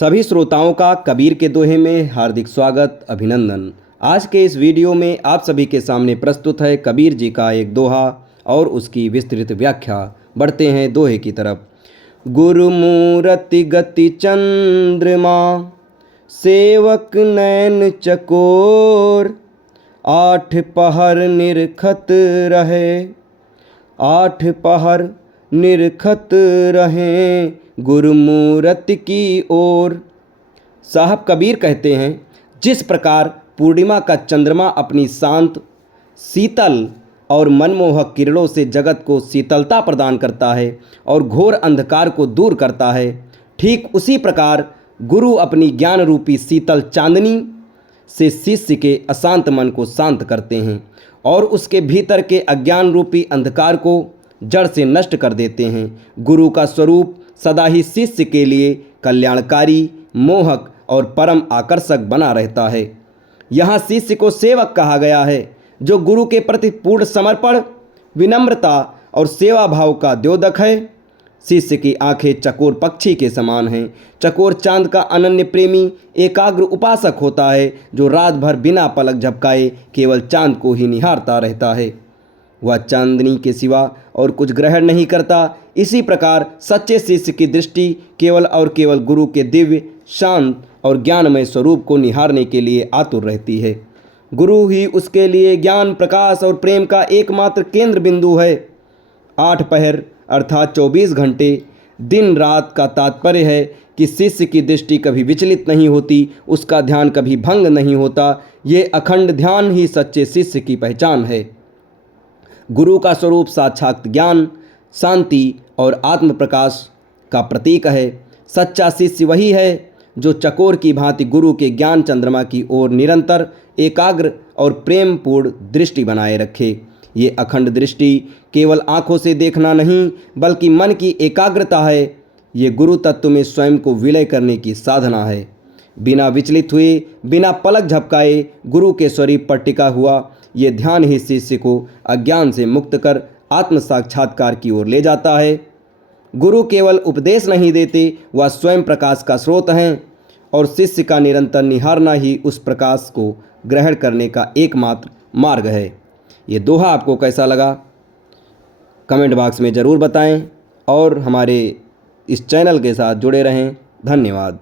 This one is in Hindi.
सभी श्रोताओं का कबीर के दोहे में हार्दिक स्वागत अभिनंदन। आज के इस वीडियो में आप सभी के सामने प्रस्तुत है कबीर जी का एक दोहा और उसकी विस्तृत व्याख्या। बढ़ते हैं दोहे की तरफ। गुरुमूरति गति चंद्रमा, सेवक नैन चकोर, आठ पहर निरखत रहे, आठ पहर निरखत रहें गुरुमूरति की ओर। साहब कबीर कहते हैं, जिस प्रकार पूर्णिमा का चंद्रमा अपनी शांत, शीतल और मनमोहक किरणों से जगत को शीतलता प्रदान करता है और घोर अंधकार को दूर करता है, ठीक उसी प्रकार गुरु अपनी ज्ञान रूपी शीतल चांदनी से शिष्य के अशांत मन को शांत करते हैं और उसके भीतर के अज्ञान रूपी अंधकार को जड़ से नष्ट कर देते हैं। गुरु का स्वरूप सदा ही शिष्य के लिए कल्याणकारी, मोहक और परम आकर्षक बना रहता है। यहाँ शिष्य को सेवक कहा गया है, जो गुरु के प्रति पूर्ण समर्पण, विनम्रता और सेवा भाव का द्योतक है। शिष्य की आंखें चकोर पक्षी के समान हैं। चकोर चांद का अनन्य प्रेमी एकाग्र उपासक होता है, जो रात भर बिना पलक झपकाए केवल चांद को ही निहारता रहता है। वह चांदनी के सिवा और कुछ ग्रहण नहीं करता। इसी प्रकार सच्चे शिष्य की दृष्टि केवल और केवल गुरु के दिव्य, शांत और ज्ञानमय स्वरूप को निहारने के लिए आतुर रहती है। गुरु ही उसके लिए ज्ञान, प्रकाश और प्रेम का एकमात्र केंद्र बिंदु है। 8 पहर अर्थात 24 घंटे दिन रात का तात्पर्य है कि शिष्य की दृष्टि कभी विचलित नहीं होती, उसका ध्यान कभी भंग नहीं होता। ये अखंड ध्यान ही सच्चे शिष्य की पहचान है। गुरु का स्वरूप साक्षात ज्ञान, शांति और आत्म प्रकाश का प्रतीक है। सच्चा शिष्य वही है जो चकोर की भांति गुरु के ज्ञान चंद्रमा की ओर निरंतर एकाग्र और प्रेमपूर्ण दृष्टि बनाए रखे। ये अखंड दृष्टि केवल आँखों से देखना नहीं, बल्कि मन की एकाग्रता है। ये गुरु तत्व में स्वयं को विलय करने की साधना है। बिना विचलित हुए, बिना पलक झपकाए गुरु के स्वरूप पर टिका हुआ ये ध्यान ही शिष्य को अज्ञान से मुक्त कर आत्म साक्षात्कार की ओर ले जाता है। गुरु केवल उपदेश नहीं देते, वह स्वयं प्रकाश का स्रोत हैं और शिष्य का निरंतर निहारना ही उस प्रकाश को ग्रहण करने का एकमात्र मार्ग है। ये दोहा आपको कैसा लगा कमेंट बॉक्स में ज़रूर बताएं और हमारे इस चैनल के साथ जुड़े रहें। धन्यवाद।